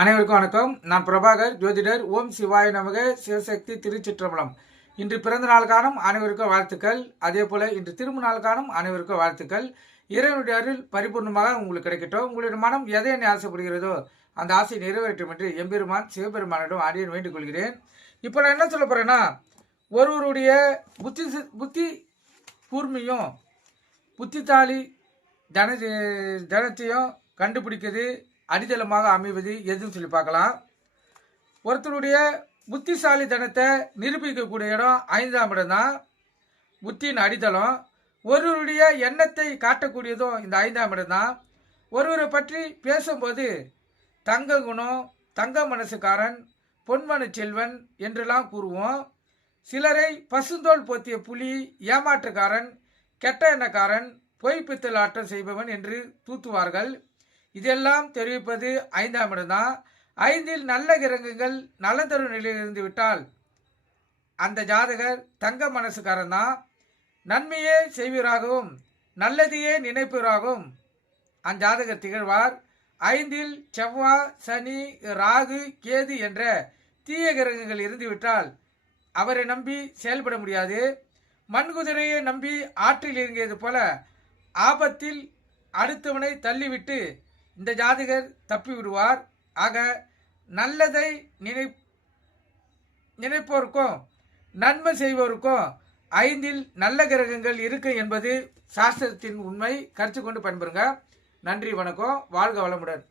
அனைவருக்கும் வணக்கம். நான் பிரபாகர், ஜோதிடர். ஓம் சிவாய நமக. சிவசக்தி திருச்சிற்றம்பலம். இன்று பிறந்த நாள் காணும் அனைவருக்கும் வாழ்த்துக்கள். அதே போல இன்று திரும்ப நாள் காணும் அனைவருக்கும் வாழ்த்துக்கள். இறைவனுடைய அருள் பரிபூர்ணமாக உங்களுக்கு கிடைக்கட்டும். உங்களுடைய மனம் எதை என்ன ஆசைப்படுகிறதோ அந்த ஆசை நிறைவேற்றும் என்று எம்பெருமான் சிவபெருமானிடம் அடியேன் வேண்டிக் கொள்கிறேன். இப்போ நான் என்ன சொல்ல போறேன்னா, ஒருவருடைய புத்தி கூர்மையும் புத்தித்தாலி தனத்தையும் கண்டுபிடிக்கிறது அடித்தளமாக அமைவது எதுன்னு சொல்லி பார்க்கலாம். ஒருத்தருடைய புத்திசாலித்தனத்தை நிரூபிக்கக்கூடிய இடம் 5ஆம் இடம் தான், புத்தியின் அடித்தளம். ஒருவருடைய எண்ணத்தை காட்டக்கூடியதும் இந்த 5ஆம் இடம் தான். ஒருவரை பற்றி பேசும்போது தங்க குணம், தங்க மனசுக்காரன், பொன்மன செல்வன் என்றெல்லாம் கூறுவோம். சிலரை பசுந்தோல் போத்திய புலி, ஏமாற்றுக்காரன், கெட்ட எண்ணக்காரன், பொய் பித்தல் ஆட்டம் செய்பவன் என்று தூத்துவார்கள். இதெல்லாம் தெரிவிப்பது 5ஆம் இடம் தான். 5இல் நல்ல கிரகங்கள் நலந்தரு நிலையில் இருந்து விட்டால் அந்த ஜாதகர் தங்க மனசுக்காரன் தான். நன்மையே செய்வராகவும் நல்லதையே நினைப்பவராகவும் அந்த ஜாதகர் திகழ்வார். 5இல் செவ்வாய், சனி, ராகு, கேது என்ற தீய கிரகங்கள் இருந்துவிட்டால் அவரை நம்பி செயல்பட முடியாது. மண்குதிரையை நம்பி ஆற்றில் இறங்கியது போல ஆபத்தில் அடுத்தவனை தள்ளிவிட்டு இந்த ஜாதகர் தப்பி விடுவார். ஆக நல்லதை நினைப்போருக்கும் நன்மை செய்வோருக்கும் 5இல் நல்ல கிரகங்கள் இருக்கு என்பது சாஸ்திரத்தின் உண்மை. கருத்து கொண்டு பயன்பெறுங்க. நன்றி, வணக்கம். வாழ்க வளமுடன்.